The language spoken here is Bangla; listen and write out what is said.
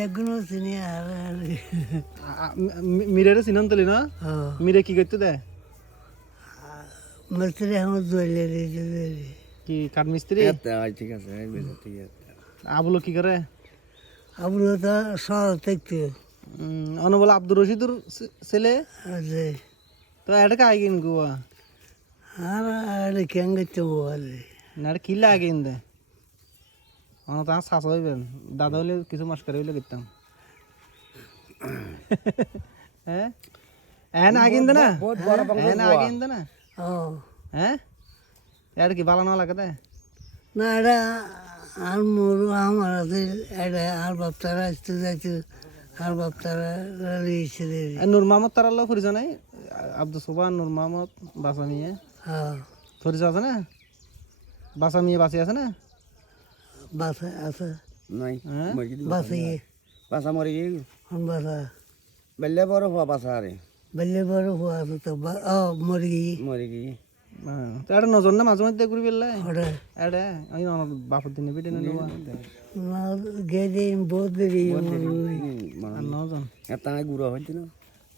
এগুলো চিনি আর মিরের চিনন তলি না মিরে কি করতে দেয় মিস্ত্রি আমার জলে কি কাঠ মিস্ত্রি ঠিক আছে ঠিক আছে আবুলো কি করে আপনার তো শহর থাকতো অন বলে আব্দুর রশিদুর ছেলে আছে তো এটা আইগিন গোয়া আর কেন করতে বলে না এটা কিলা আইগিন দে অন তা শাস হইবেন দাদা হইলে কিছু মাস করে হইলে করতাম হ্যাঁ এন আইগিন দে না এন আইগিন দে না ও হ্যাঁ এটা কি ভালো না লাগে দে না এটা আর মরু আমার আছে এটা আর বাপ্তারা আসতে যাইতো আর বাপ্তারা রয়েছে নূর মাহমদ তার আল্লাহ পরিচয় নাই আব্দুল সুবান নূর মাহমদ বাসা মিয়ে হ্যাঁ পরিচয় আছে না বাসা মিয়ে বাঁচি আছে না বাসা আছে নাই হ্যাঁ বাসে বাসা মরে গিয়ে বাসা বেলে বড় হওয়া বাসা আরে বললে বড় হওয়া তো ও মুরগি মরে গিয়ে তো এটা নজন না মাঝে মধ্যে ঘুরি পেলে ওটা এটা আমি বাপর দিনে বেটে নেব গেদিন বহুত দেরি আর নজন এত গুঁড়ো হয়েছিল